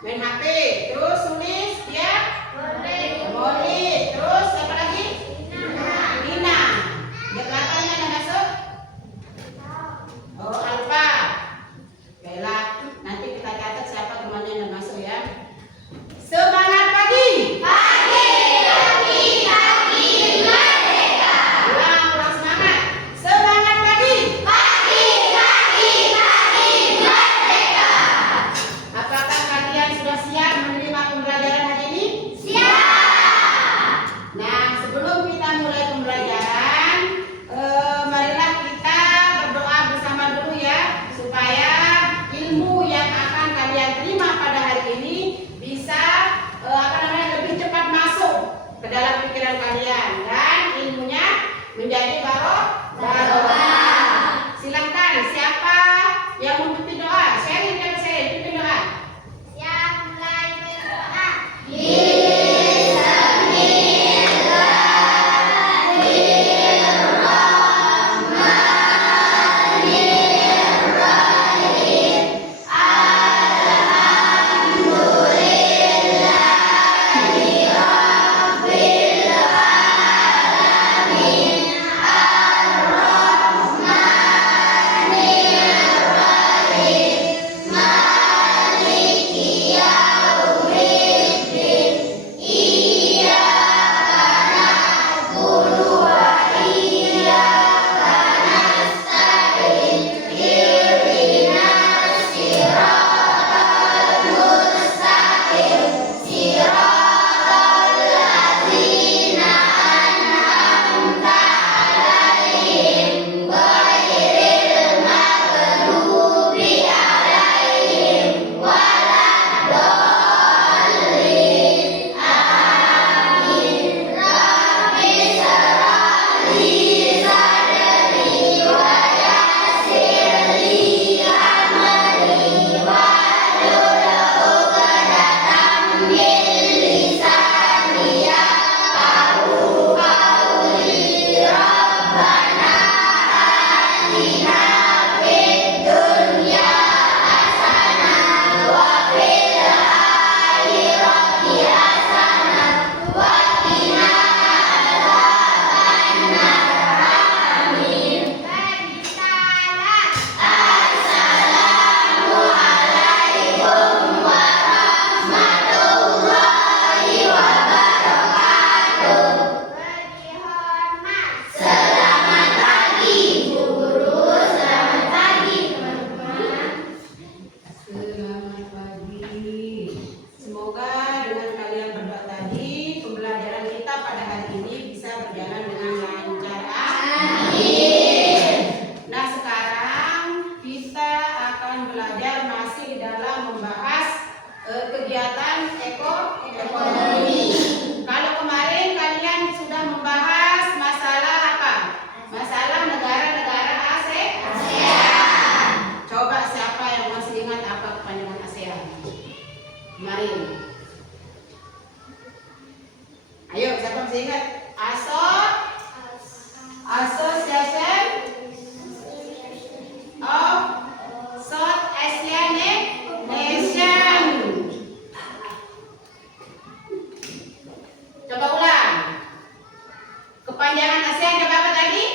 Main HP, terus nulis dia Mori, terus siapa lagi? Nina. Dia belakangnya yang masuk? Oh, Alfa. Baiklah, nanti kita catat siapa temannya yang masuk ya. Semangat pagi. Ulang semangat. Semangat pagi. Apakah kalian sudah siap menerima pembelajaran hari ini? Nah, sebelum kita mulai pembelajaran, marilah kita berdoa bersama dulu ya, supaya ilmu yang akan kalian terima pada hari ini bisa lebih cepat masuk ke dalam pikiran kalian dan ilmunya menjadi barokah. Silakan, siapa yang mau pimpin doa? Sharing, pimpin doa. Ayo, siapa masih ingat? Association of South Asian Nation. Coba ulang. Kepanjangan ASEAN coba apa tadi?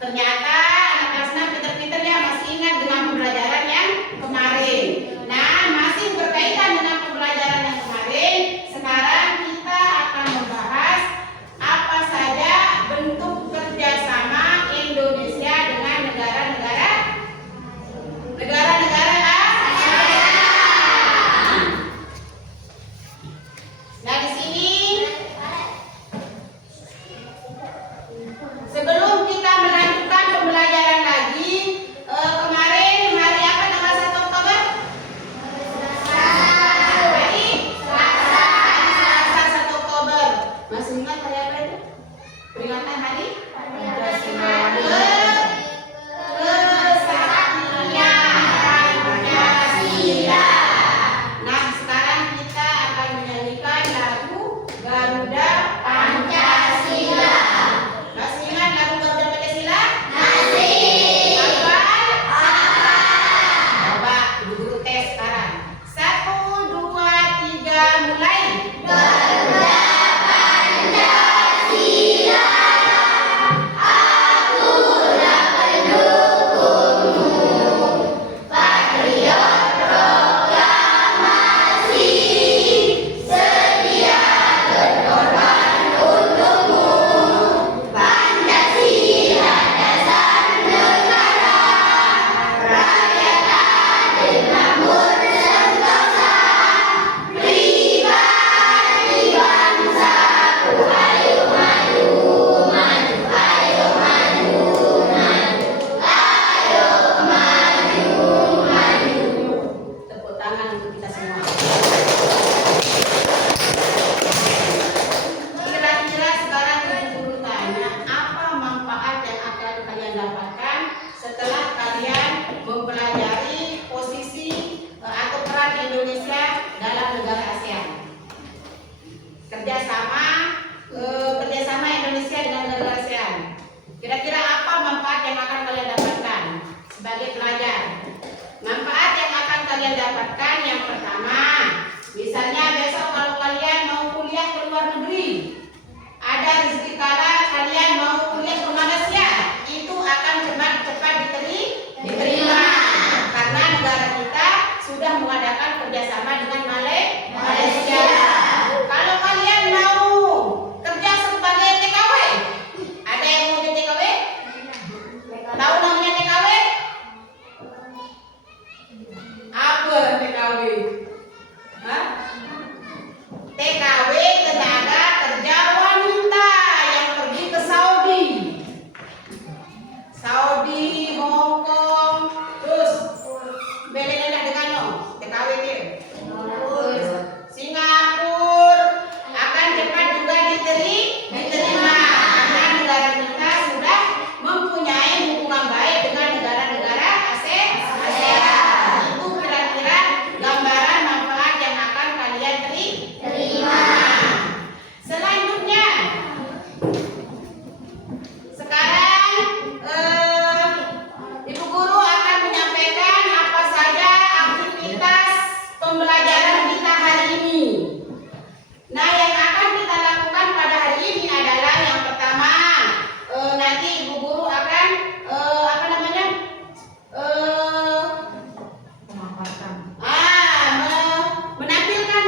Ternyata anak kelas 6 pinter-pinter ya, masih ingat dengan pembelajaran yang kemarin. Indonesia dalam negara ASEAN. Kerjasama Indonesia dengan negara ASEAN. Kira-kira apa manfaat yang akan kalian dapatkan sebagai pelajar? Manfaat yang akan kalian dapatkan yang pertama, misalnya besok kalau kalian mau kuliah ke luar negeri, ada rezeki kala kalian mau kuliah ke Malaysia, itu akan cepat diterima karena negara kita sudah mengadakan kerjasama dengan Malaysia. Kalau kalian mau kerja sebagai TKW, ada yang mau jadi TKW? Tahu namanya TKW? Apa TKW? Hah? TKW tenaga kerja wanita yang pergi ke Saudi, Hong Kong, terus beda dengan TKW itu. Singapura akan cepat juga diterima karena negara kita sudah mempunyai hubungan baik dengan negara-negara ASEAN. Itu kira-kira gambaran manfaat yang akan kalian terima. Selanjutnya, sekarang Ibu Guru akan menyampaikan apa saja aktivitas pembelajaran kita hari ini. Nah, yang akan kita lakukan pada hari ini adalah yang pertama, nanti Ibu Guru akan menampilkan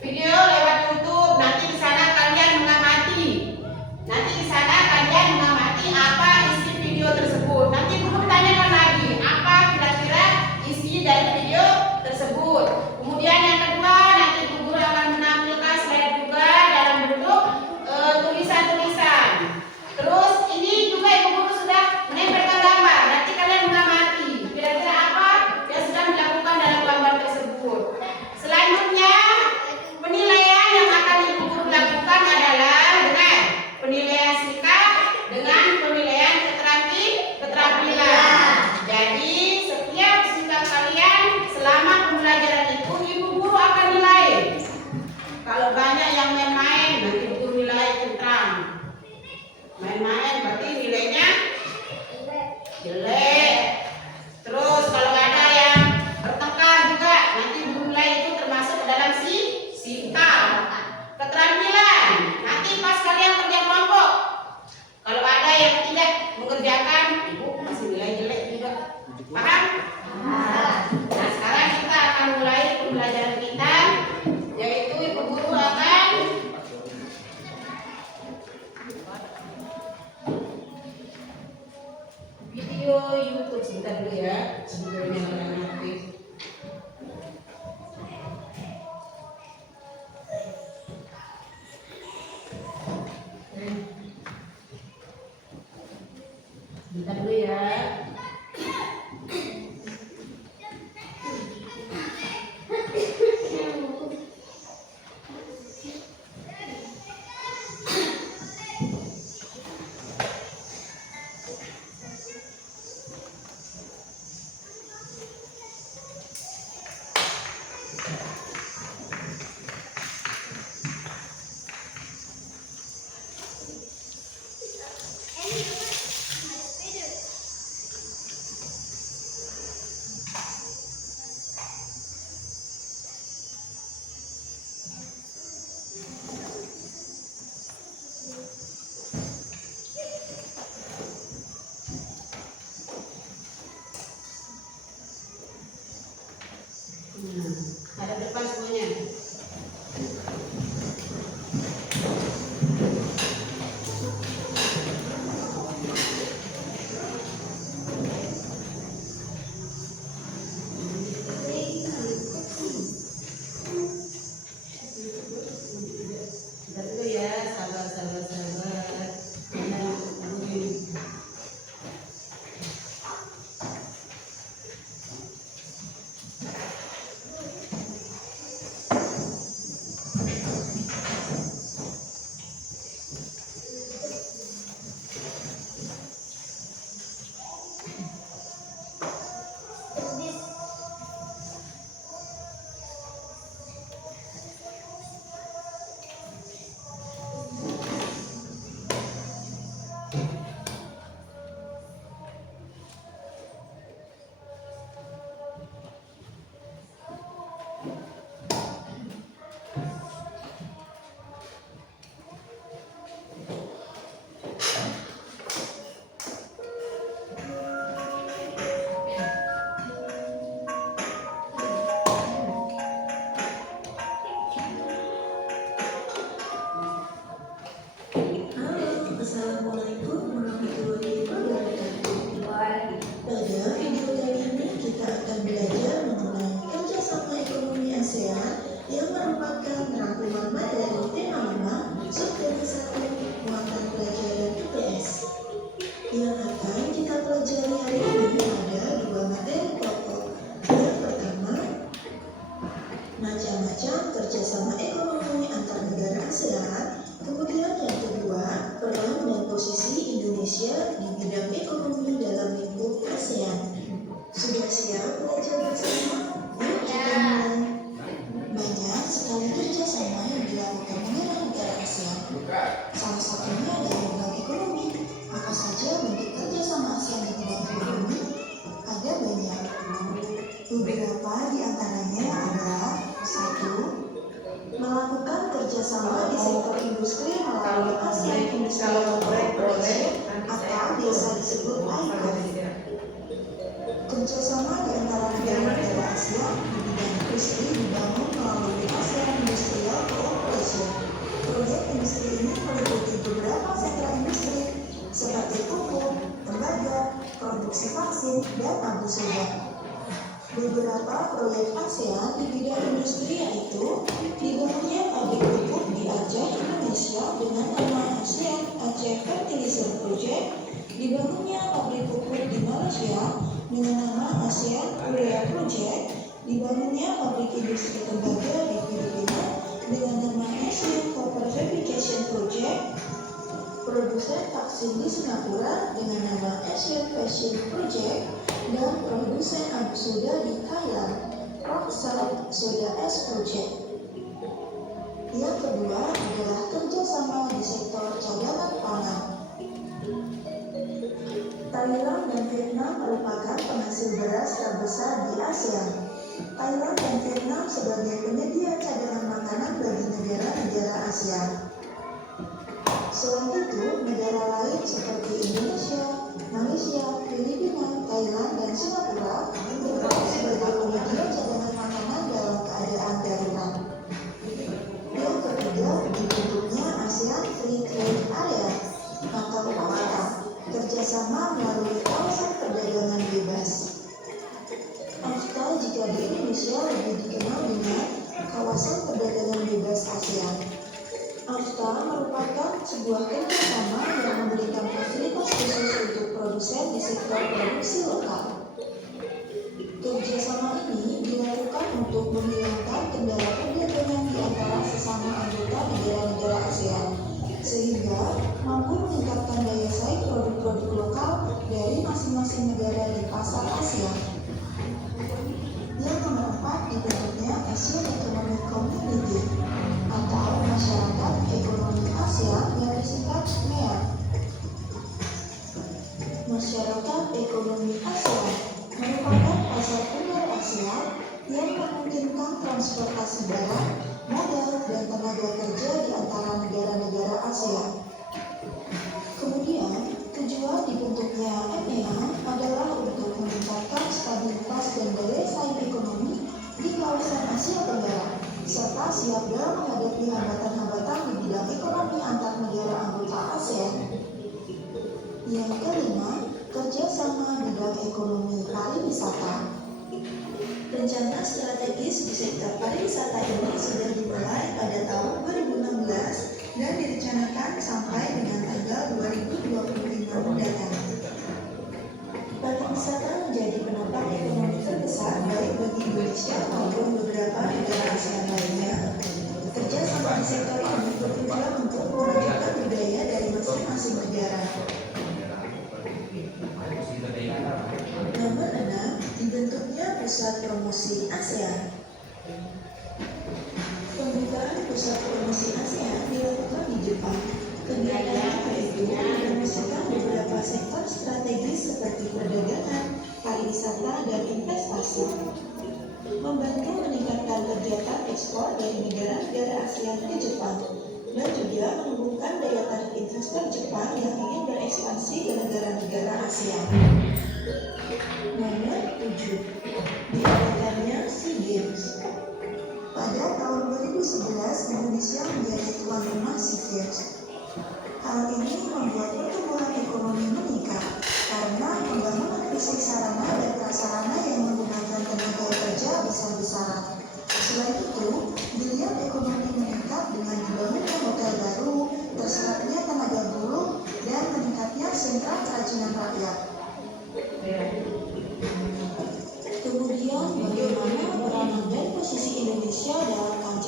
video lewat YouTube. Nanti di sana kalian mengamati apa isi video tersebut. Nanti Ibu Guru tanyakan lagi apa kira-kira isi dari video tersebut. Kemudian yang kedua, nanti Ibu Guru akan menampilkan slide juga dalam bentuk tulisan-tulisan. Terus ini juga Ibu Guru sudah menempelkan gambar. Nanti kalian mengamati kira-kira apa yang sedang dilakukan dalam gambar tersebut. Selanjutnya, penilaian yang akan Ibu Guru lakukan adalah dengan penilaian sikap dengan penilaian keterampilan. Jadi setiap sikap kalian selama pembelajaran itu Ibu Guru akan nilai. Kalau banyak yang main-main, nanti Ibu Guru nilai tentram. Main-main berarti nilainya jelek. Terus kalau ada yang bertengkar juga, nanti Ibu Guru nilai itu termasuk dalam sikap. Keterampilan, nanti pas kalian kerja kelompok, kalau ada yang tidak mengerjakan, Ibu masih nilai jelek juga. Paham? Nah, sekarang kita akan mulai pembelajaran kita, yaitu Ibu Guru akan video YouTube. Sebentar dulu ya, videonya orang aktif. Bentar dulu ya. Ada depan semuanya. Bentar dulu ya, sabar. merancang kerjasama ekonomi antar negara ASEAN. Kemudian yang kedua, peran dan posisi Indonesia di bidang ekonomi dalam lingkup ASEAN. Sudah siap belajar bersama? Yuk kita mulai. Banyak sekali kerjasama yang dilakukan negara-negara ASEAN. Salah satunya adalah bidang ekonomi. Apa saja bentuk kerjasama ASEAN di bidang ekonomi? Ada banyak. Beberapa di antaranya adalah: 1. Melakukan kerjasama di sektor industri melalui ASEAN Industrial Cooperation atau biasa disebut AICO. Kerjasama di antara negara-negara ASEAN di bidang industri dibangun melalui ASEAN Industrial Cooperation. Proyek industri ini meliputi beberapa sentra industri seperti pupuk, tembaga, produksi vaksin, dan abu soda. Beberapa proyek ASEAN di bidang industri yaitu dibangunnya pabrik pupuk di Aceh, Indonesia dengan nama ASEAN Aceh Fertilizer Project, dibangunnya pabrik pupuk di Malaysia dengan nama ASEAN Urea Project, dibangunnya pabrik industri tembaga di Filipina dengan nama ASEAN Copper Fabrication Project, produsen vaksin di Singapura dengan nama Asian Fashion Project, dan produsen abu soda di Thailand, Rockside Soda S Project. Yang kedua adalah kerjasama di sektor cadangan pangan. Thailand dan Vietnam merupakan penghasil beras terbesar di ASEAN. Thailand dan Vietnam sebagai penyedia cadangan makanan bagi negara-negara ASEAN. Selain itu, negara lain seperti Indonesia, Malaysia, Filipina, Thailand, dan Singapura berperan sebagai penyedia cadangan makanan dalam keadaan darurat. Yang ketiga, dibentuknya ASEAN Free Trade Area atau AFTA, kerjasama melalui kawasan perdagangan bebas. AFTA jika di Indonesia lebih dikenal dengan kawasan perdagangan bebas ASEAN. AFTA merupakan sebuah kerjasama yang memberikan fasilitas khusus untuk produsen di sektor produksi lokal. Kerjasama ini dilakukan untuk menghilangkan kendala perdagangan di antara sesama anggota negara-negara ASEAN, sehingga mampu meningkatkan daya saing produk-produk lokal dari masing-masing negara di pasar ASEAN. Yang nomor 4, dibentuknya Asian Economic Community atau Masyarakat Ekonomi ASEAN yang disingkat MEA. Masyarakat Ekonomi ASEAN merupakan pasar tunggal ASEAN yang memungkinkan transportasi barang, modal, dan tenaga kerja di antara negara-negara ASEAN. Kemudian, tujuan dibentuknya MEA adalah untuk meningkatkan stabilitas dan daya saing ekonomi di kawasan Asia Tenggara, serta siap dalam menghadapi hambatan-hambatan di bidang ekonomi antar negara anggota ASEAN. Yang kelima, kerjasama bidang ekonomi pariwisata. Rencana strategis di sektor pariwisata ini sudah dimulai pada tahun 2016 dan direncanakan sampai dengan tanggal 2025 mendatang. Pariwisata menjadi penopang ekonomi terbesar baik bagi Indonesia maupun beberapa negara ASEAN lainnya. Kerjasama di sektor ini bertujuan untuk memajukan budaya dari masing-masing negara. Nomor 6, dibentuknya Pusat Promosi ASEAN. Pembukaan Pusat Promosi ASEAN dilakukan di Jepang. Kegiatan itu mempromosikan beberapa sektor strategis seperti perdagangan, pariwisata, dan investasi. Membantu meningkatkan kegiatan ekspor dari negara-negara ASEAN ke Jepang, dan juga menumbuhkan daya tarik investor Jepang yang ingin berekspansi ke negara-negara ASEAN. Nomor 7, diadakannya SEA Games. Pada tahun 2011, Indonesia menjadi tuan rumah SEA Games. Hal ini membuat pertumbuhan ekonomi meningkat karena pembangunan fisik sarana dan prasarana yang menggunakan tenaga kerja besar-besaran. Selain itu, geliat ekonomi meningkat dengan dibangunnya hotel baru, terserapnya tenaga buruh, dan meningkatnya sentra kerajinan rakyat. Kemudian, bagaimana peranan dan posisi Indonesia dalam kancah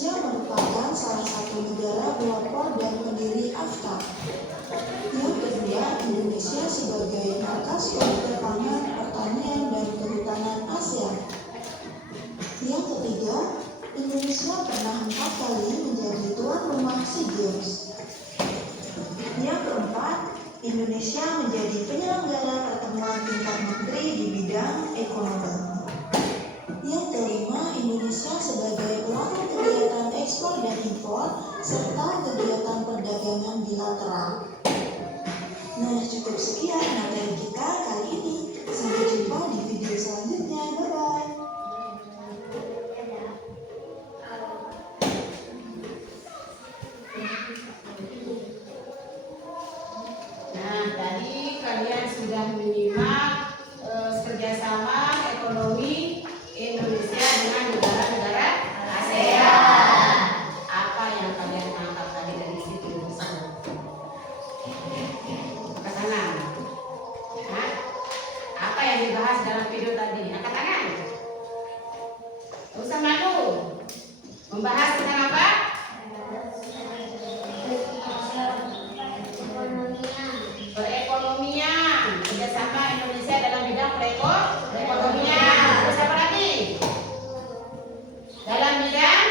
Indonesia merupakan salah satu negara pelopor dan pendiri AFTA. Yang kedua, Indonesia sebagai markas komite pangan, pertanian, dan kehutanan ASEAN. Yang ketiga, Indonesia pernah 4 kali menjadi tuan rumah SEA Games. Yang keempat, Indonesia menjadi penyelenggara pertemuan tingkat menteri di bidang ekonomi. Yang kelima, Indonesia sebagai pelaku kegiatan ekspor dan impor serta kegiatan perdagangan bilateral. Nah, cukup sekian materi kita kali ini. Sampai jumpa di video selanjutnya. Bye-bye. Nah, tadi kalian sudah menyimak kerjasama ekonomi Indonesia dengan negara-negara ASEAN. Apa yang kalian tangkap tadi dari situ? Angkat tangan. Hah? Apa yang dibahas dalam video tadi? Angkat tangan. Gak usah malu. Membahas tentang apa? Perekonomian, kerjasama Indonesia dalam bidang perekonomian. Terus apa lagi? Dalam bidang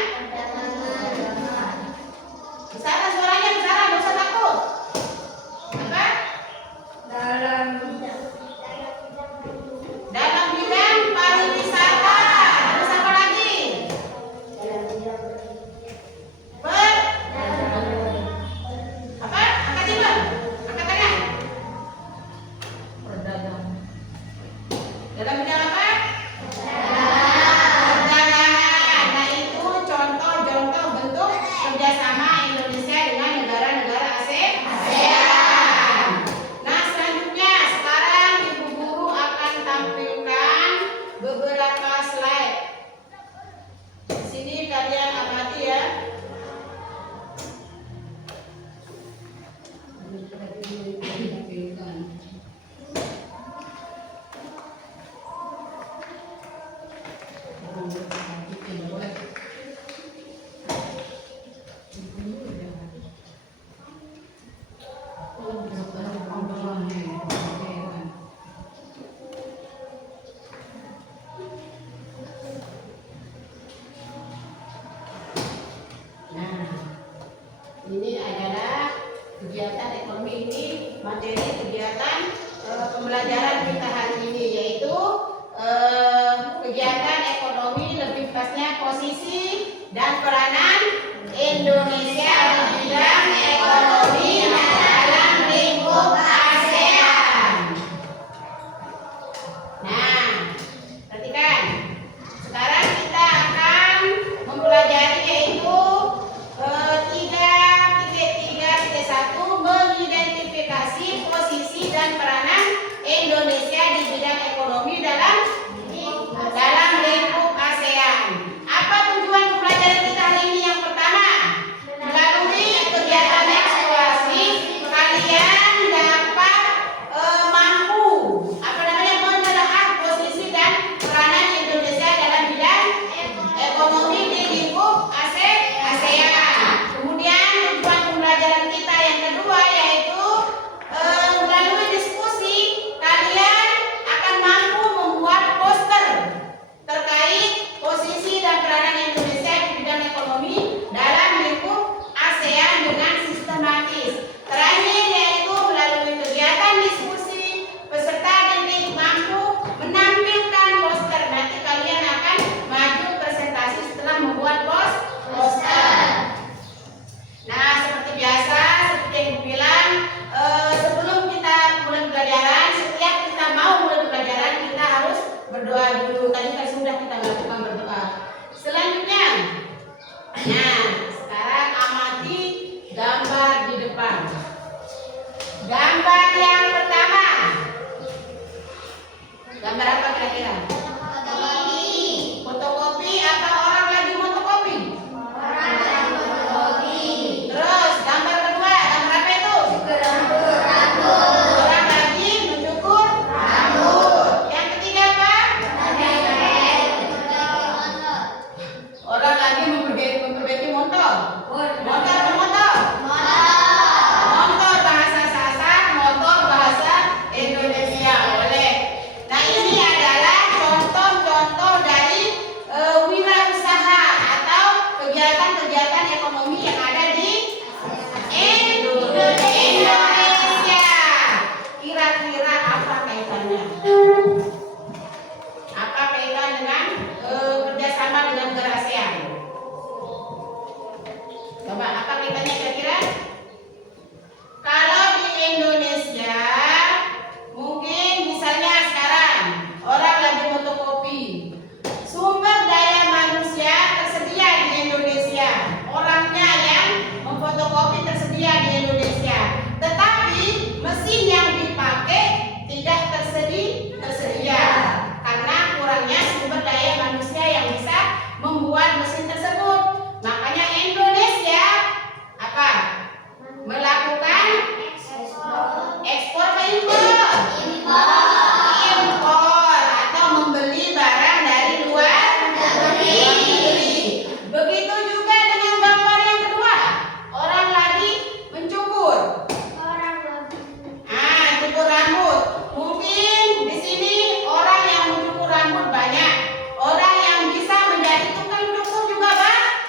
besar suaranya, besar, nggak usah takut. Apa? Dalam bidang pariwisata. Terus apa lagi? Apa? Angkat tiba. Angkat tangan. Dalam bidang apa? Perdagangan. Nah, itu contoh-contoh bentuk kerjasama Indonesia dengan negara-negara ASEAN. Nah, selanjutnya sekarang Ibu Guru akan tampilkan beberapa slide. Di sini kalian amati ya. Nah, ini adalah kegiatan ekonomi, ini materi kegiatan pembelajaran kita hari ini, yaitu kegiatan ekonomi, lebih pasnya posisi dan peranan Indonesia di bidang ekonomi dalam lingkup ASEAN. Nah, perhatikan. Sekarang kita akan mempelajari yaitu 3.1 mengidentifikasi posisi dan peranan Indonesia di bidang ekonomi dalam lingkup ASEAN. Apa tujuan pembelajaran kita hari ini? Yang pertama, melalui membuat mesin tersebut. Makanya Indonesia apa? Melakukan ekspor ke impor. Impor atau membeli barang dari luar negeri. Begitu juga dengan gambar yang kedua. Orang lagi mencukur. Cukur rambut. Mungkin di sini orang yang mencukur rambut banyak. Orang yang bisa menjadi tukang cukur juga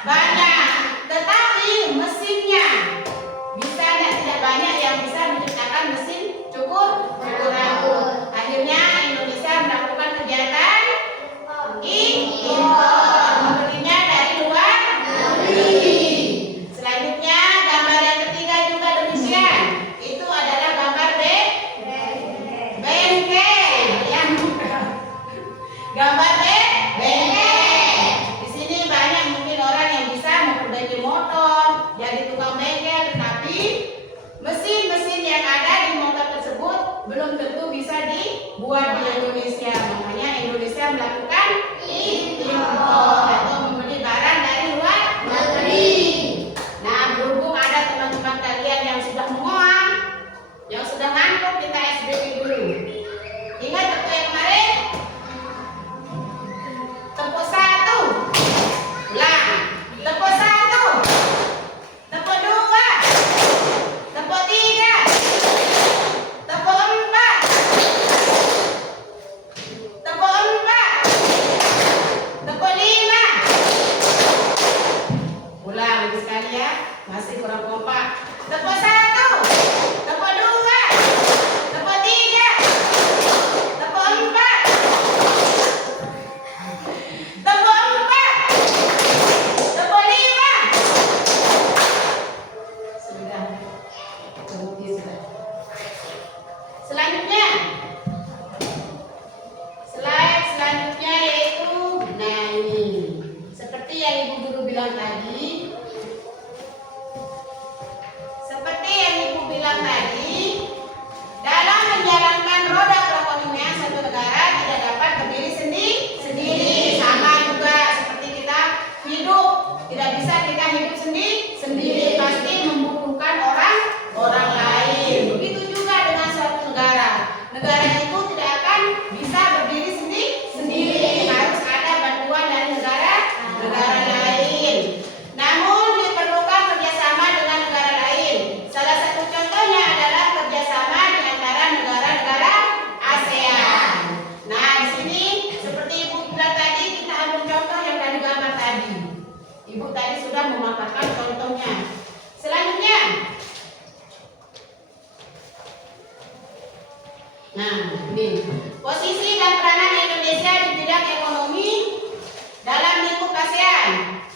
banyak. Tetapi mesinnya bisa tidak banyak yang bisa menciptakan mesin cukur rambut. Akhirnya Indonesia melakukan kegiatan impor, membelinya dari luar negeri. Selanjutnya gambar yang ketiga juga demikian. Itu adalah gambar bengkel. Gambar bengkel. Di sini banyak mungkin orang yang bisa memperbaiki motor, jadi tukang bengkel, tetapi mesin-mesin yang ada di motor tersebut belum tentu bisa dibuat di Indonesia. Makanya Indonesia melakukan impor atau membeli barang dari luar negeri. Nah, berhubung ada teman-teman kalian yang sudah mengoang, yang sudah ngantuk, kita SBB dulu. Ingat tepuk yang kemarin? Tepuk 1. Ulang. Tepuk 1. Tepuk 2. Tepuk 3. Tepuk 4. Tepuk 4. Tepuk 5. Ulang lagi sekali ya. Masih kurang kompak. Tepuk 1. Tepuk 2. Tepuk 3. Tepuk 4. Tepuk 4. Tepuk 5. Sudah. Terbukti sudah. Selanjutnya. Slide selanjutnya yaitu ini. Seperti yang Ibu Guru bilang tadi. Dalam menjalankan roda perekonomian satu negara tidak dapat berdiri sendiri. Sama juga seperti kita hidup, tidak bisa kita hidup sendiri. Pasti membutuhkan orang lain. Begitu juga dengan suatu negara. Negara itu tidak akan bisa berdiri sendiri. Harus ada bantuan dari negara lain. Namun diperlukan kerjasama dengan negara lain. Salah satu contohnya adalah kerjasama di antara negara-negara ASEAN. Nah, di sini seperti Ibu bilang tadi, kita ambil contoh yang dari gambar tadi. Ibu tadi sudah memaparkan contohnya. Selanjutnya, nah ini posisi dan peranan Indonesia di bidang ekonomi dalam lingkup ASEAN.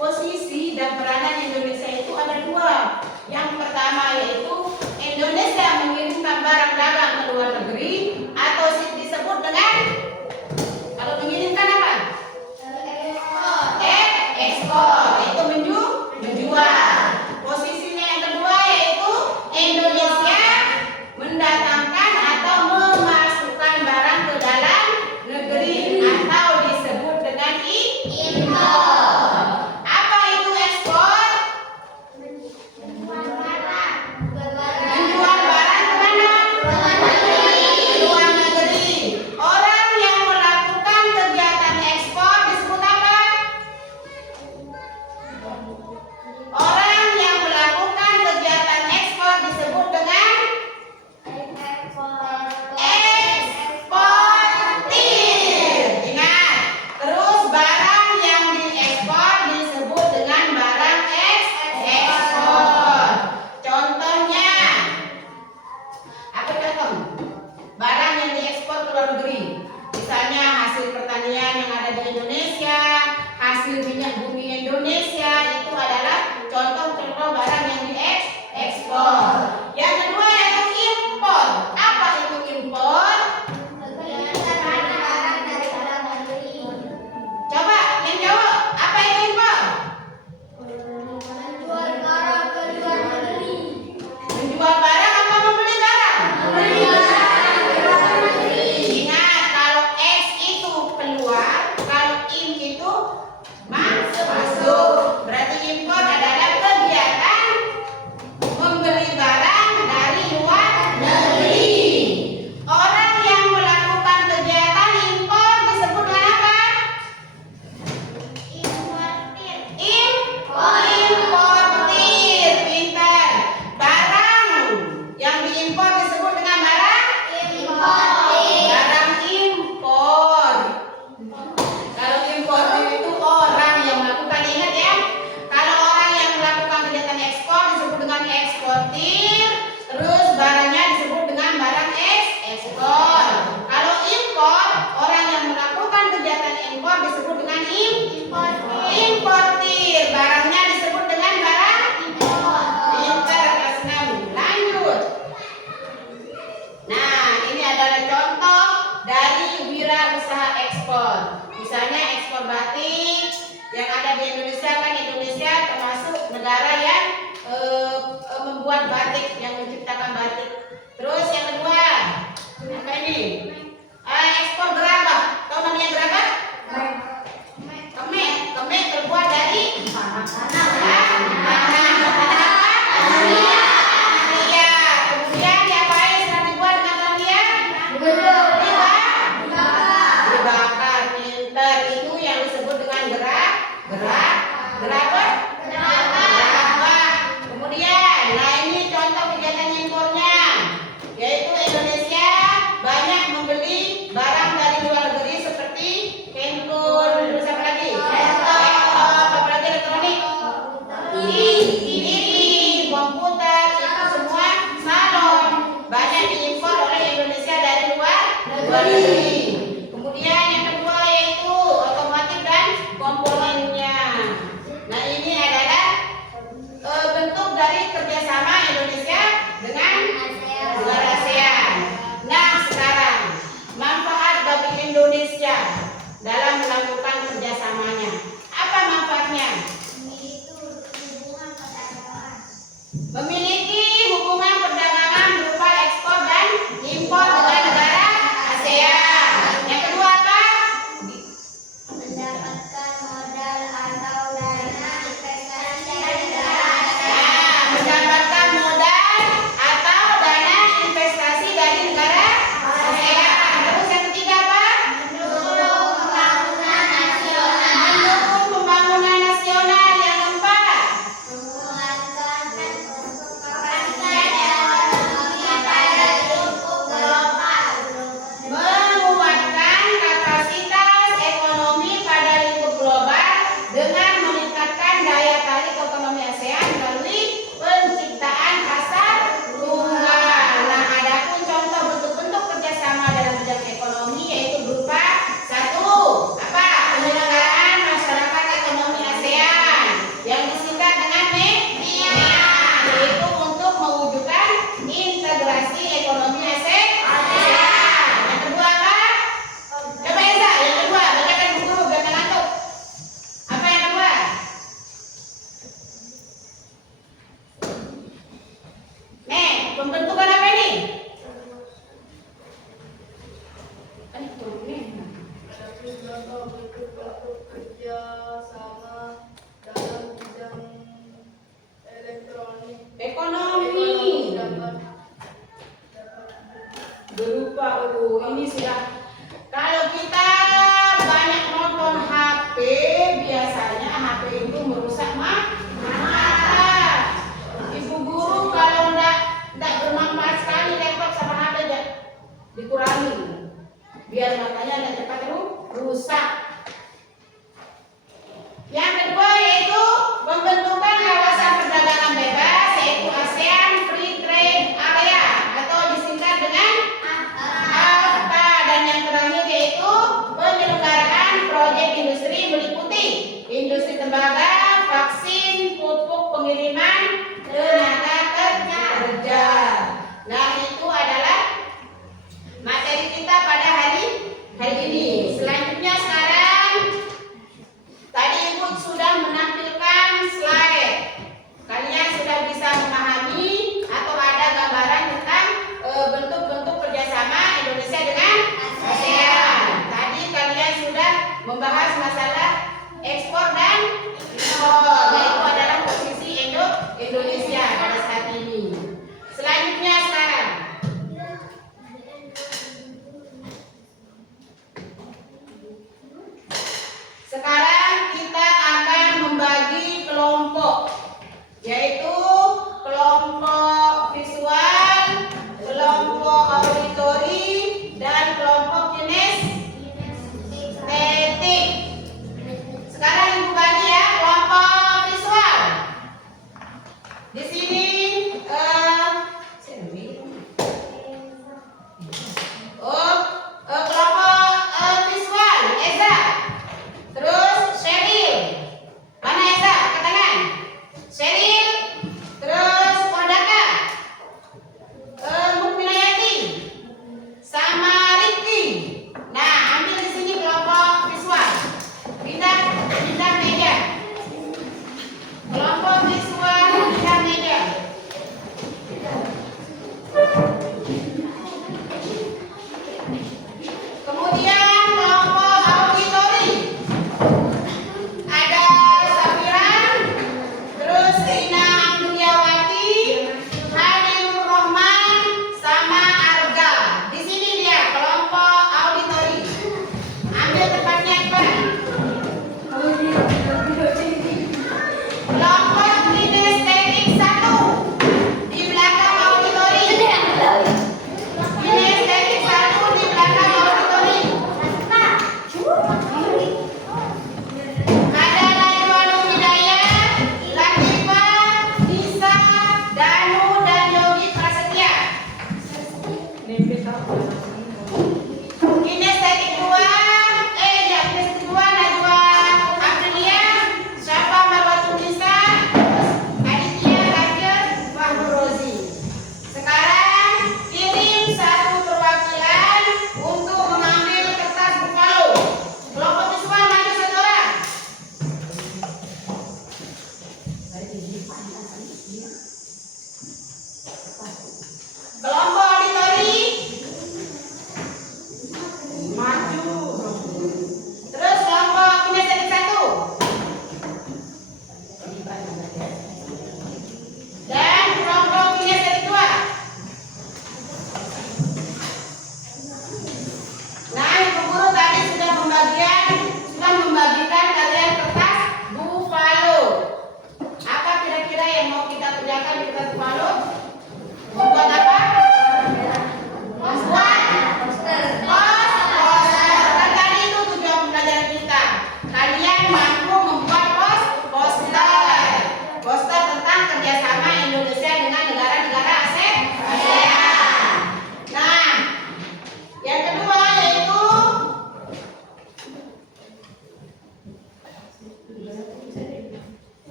Posisi dan peranan Indonesia itu ada dua. Yang pertama yaitu Indonesia mengirimkan barang dagang ke luar negeri atau disebut dengan, kalau mengirimkan apa? Ekspor. Itu menjual. Posisinya yang kedua yaitu Indonesia mendatangkan atau memasukkan barang ke dalam negeri atau disebut dengan impor. Apa itu ekspor? Menjual barang ke mana? Luar negeri. Orang yang melakukan kegiatan ekspor disebut apa? Orang yang melakukan kegiatan ekspor disebut dengan eksportir. Ingat. Terus barang yang diekspor disebut dengan barang ekspor. Contohnya, apa contoh? Barang yang diekspor ke luar negeri. Misalnya hasil pertanian yang ada di Indonesia, hasil minyak bumi Indonesia, itu adalah contoh-contoh barang yang diekspor. Yang kedua yaitu impor. Apa itu impor? Coba yang jawab, apa itu impor? Menjual barang apa membeli barang? Ingat, kalau X itu keluar, kalau in itu masuk.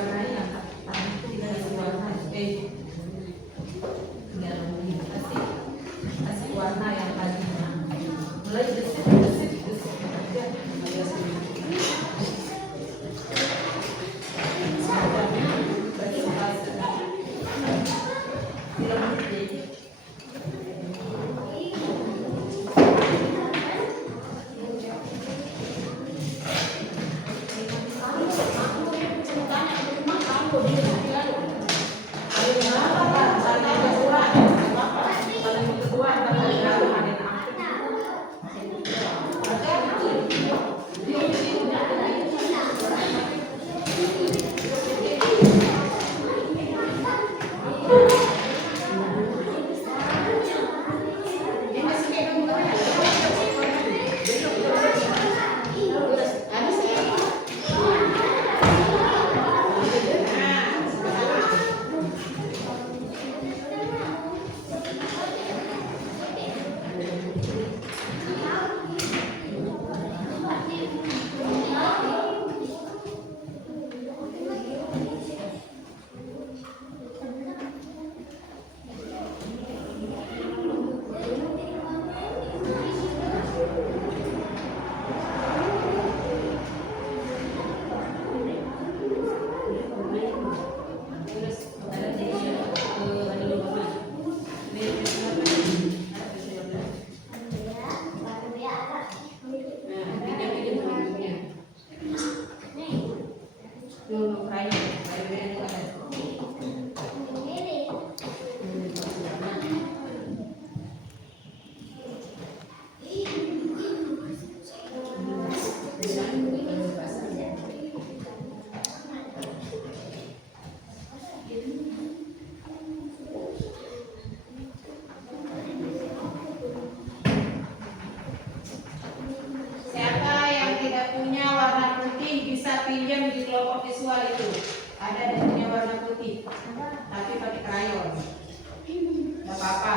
diwarnai yang tidak diwarnai. Kasih warna yang tadinya mulai desik aja. Pinjam di kelompok visual itu ada punya warna putih tapi pakai krayon, nggak apa-apa.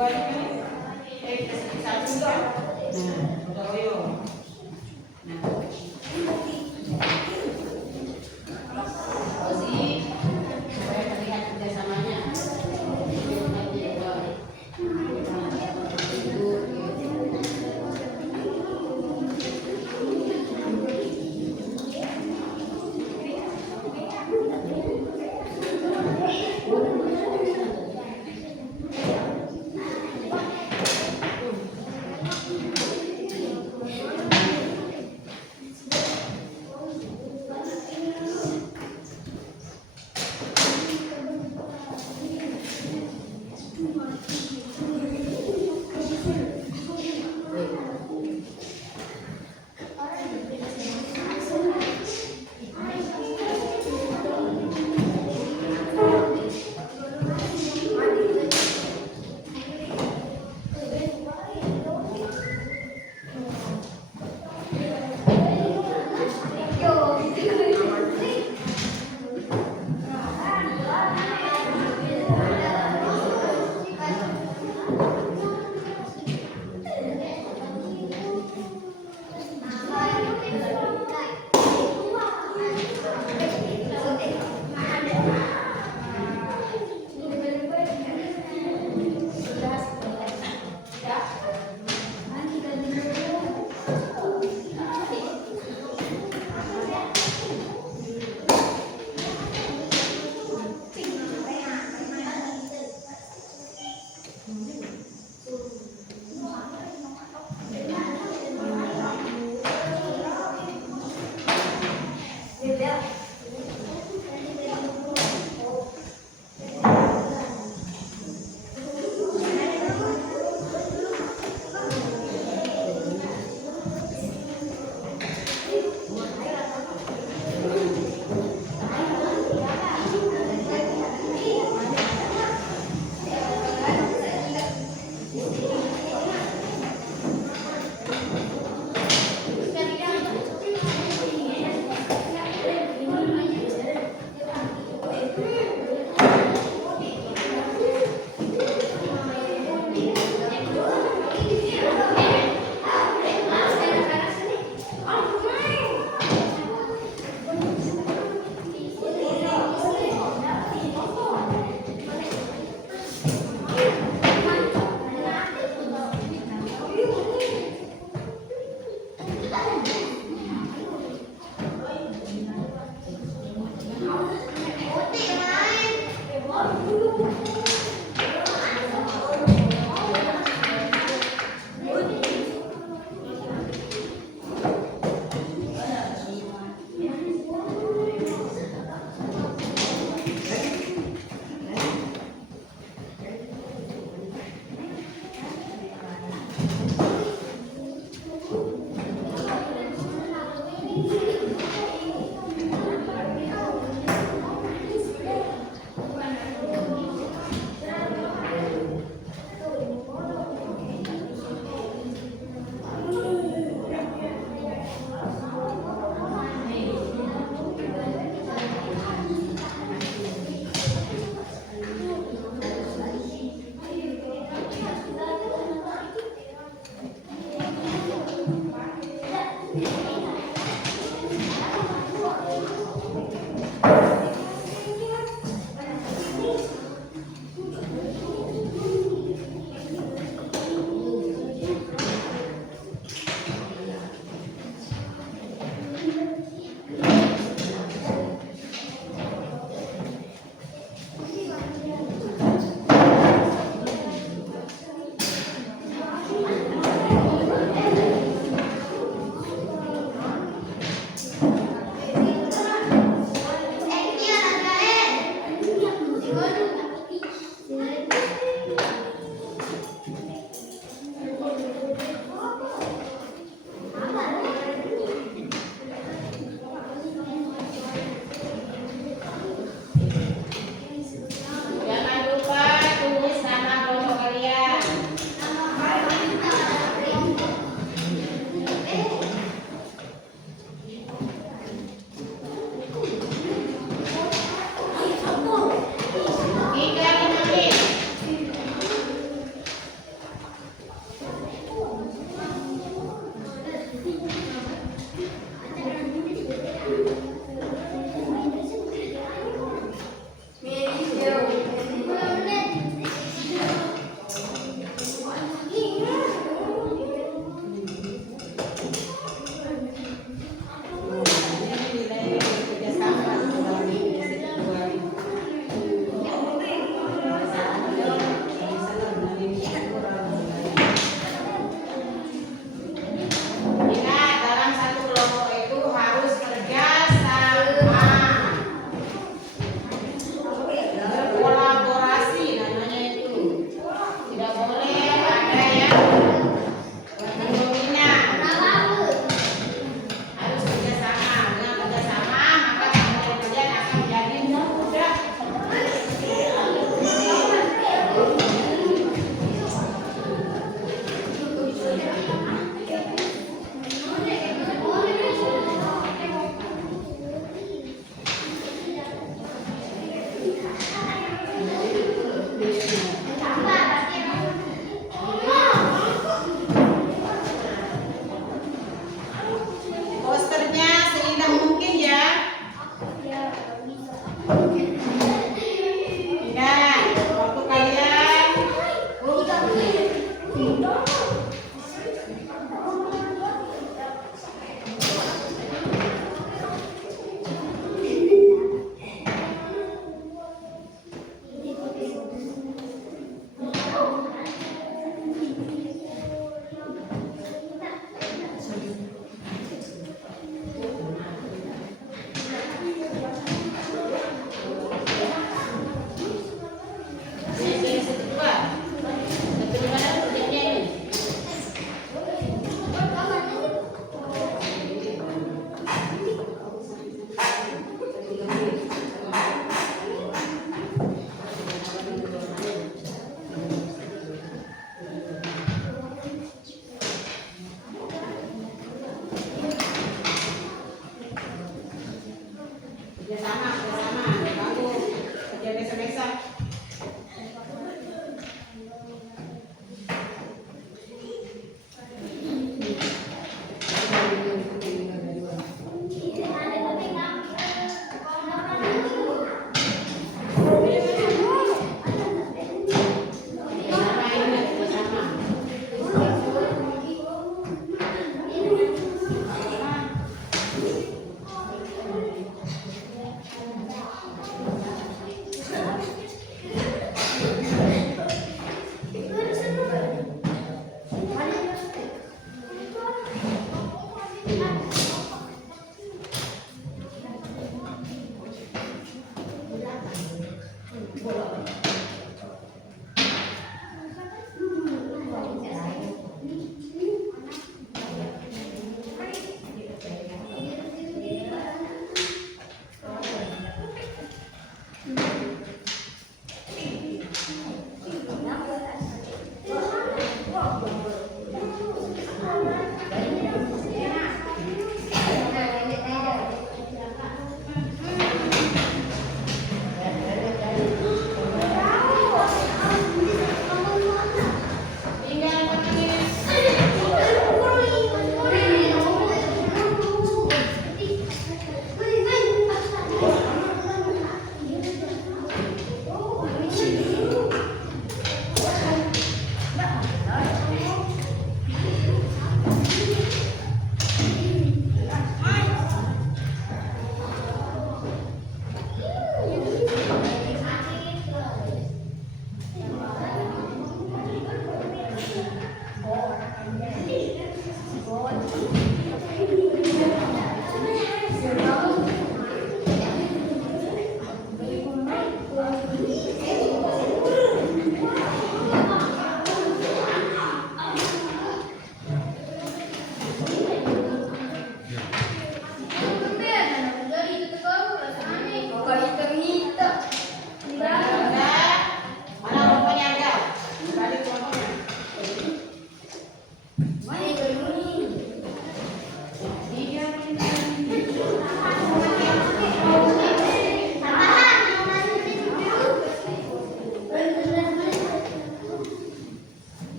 dua-duanya kan? Kita satu dong. Nah, udah oyo. Nah, posisi supaya terlihat kerjasamanya.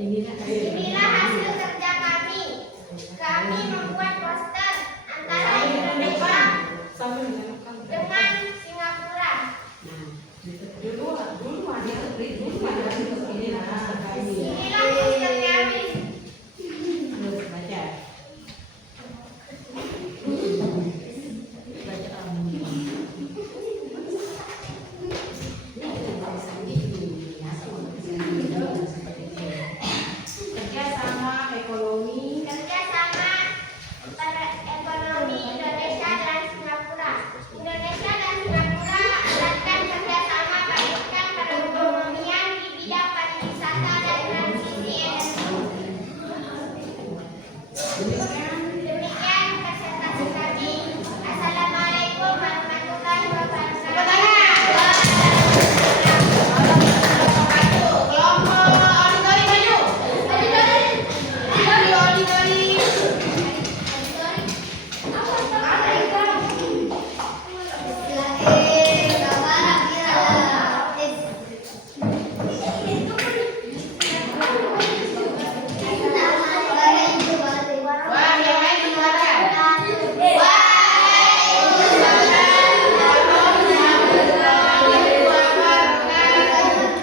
Inilah hasil kerja kami. Kami membuat poster antara Indonesia dengan Singapura. Inilah poster kami. Kerjasama ekonomi Kerjasama ekonomi Indonesia dan Singapura. Indonesia dan Singapura eratkan kerjasama baikkan perekonomian di bidang pariwisata dan transisi energi. Demikian presentasi kami. Assalamualaikum warahmatullahi wabarakatuh. kelompok auditori maju. Auditori. Wah, yang lain gimana?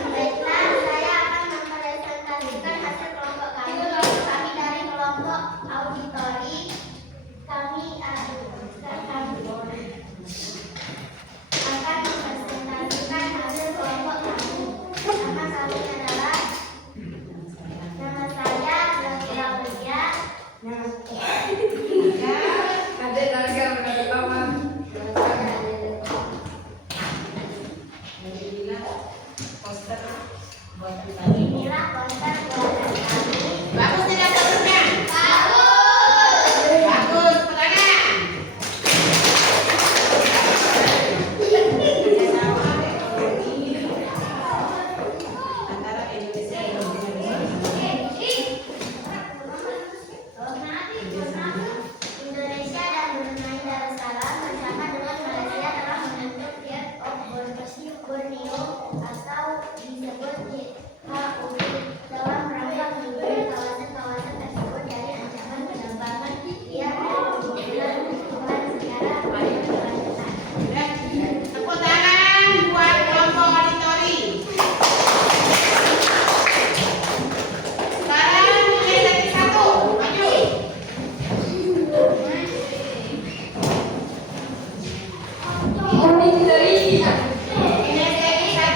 Baiklah, saya akan mempresentasikan hasil kelompok kami. Kami dari kelompok auditori. Kami akan mempresentasikan hasil kelompok kami. Nama kami adalah nama saya Claudia. Inilah poster keluarga kami. Bagus tidak posternya? Bagus. Bagus, pertanyaan. Kerjasama ekonomi antara Indonesia dan Indonesia dan Brunei Darussalam bersama dengan Malaysia telah membentuk Gate of Borneo atau disebut GHOB dalam rangka melindungi kawasan-kawasan tersebut dari ancaman penerbangan liar dan kemungkinan perubahan secara berkelanjutan. Tepuk tangan buat kelompok auditori. Sekarang mulai dari 1, maju. Ini dari 1.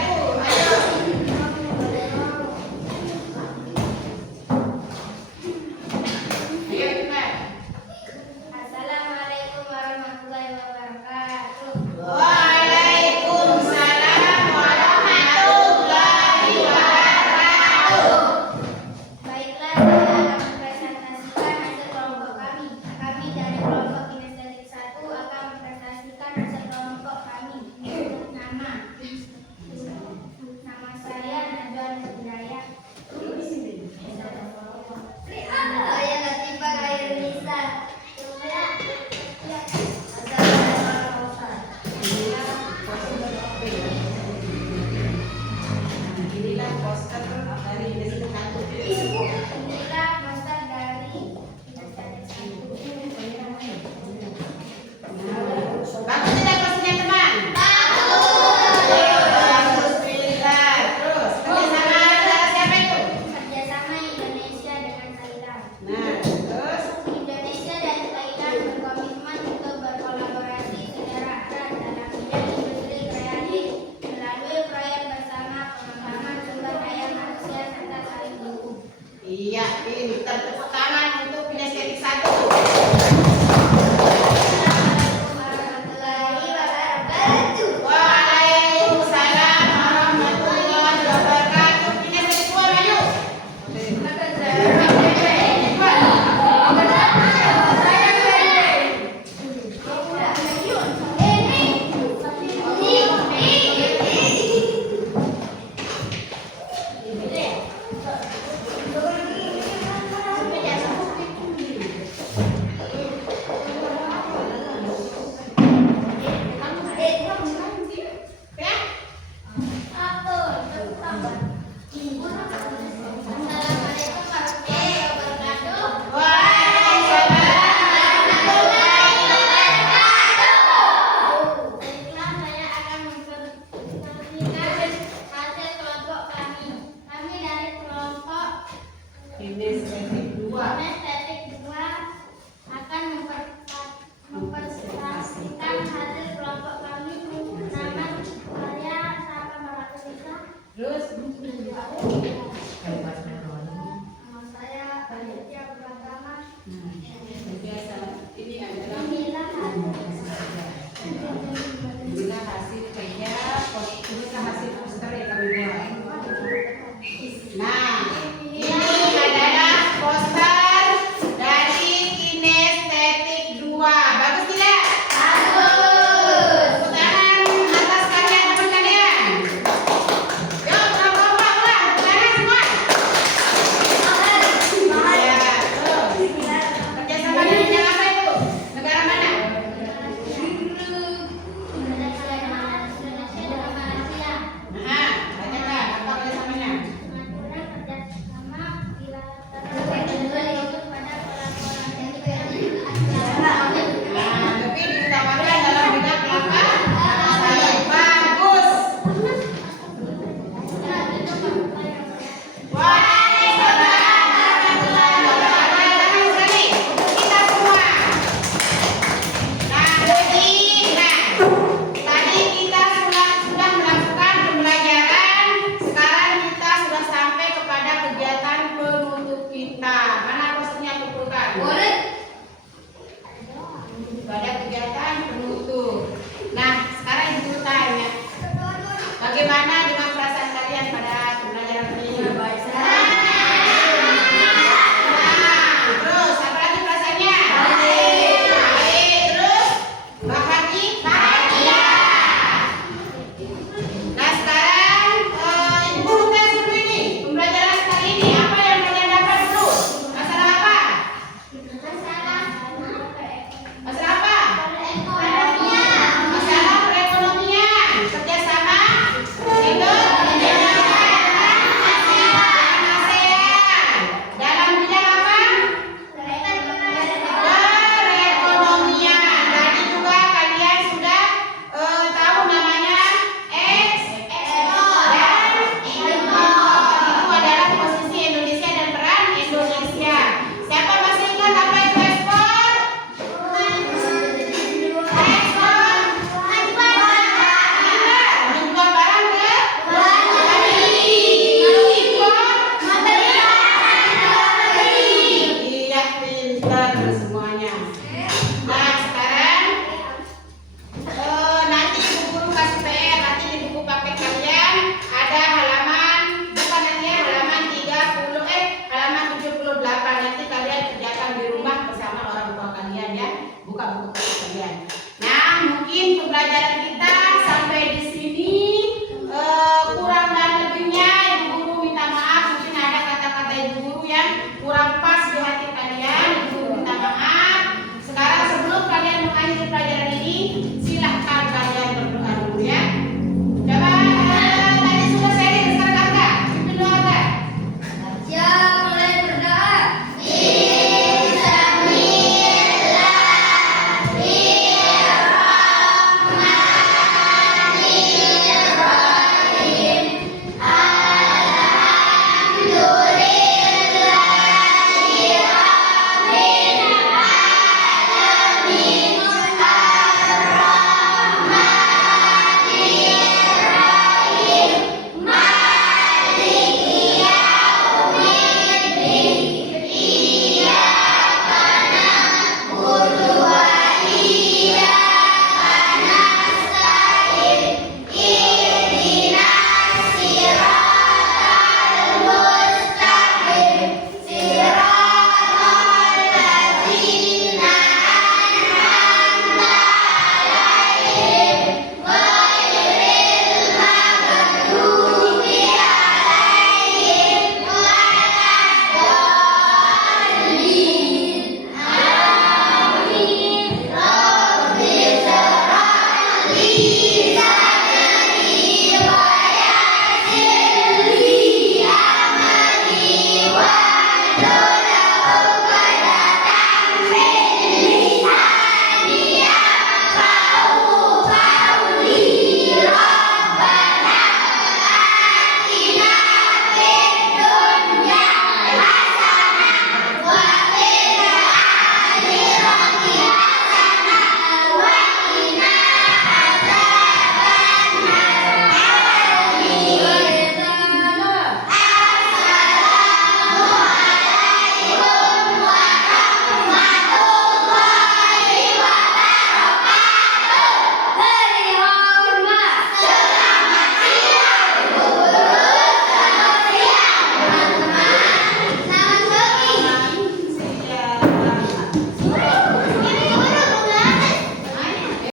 bagaimana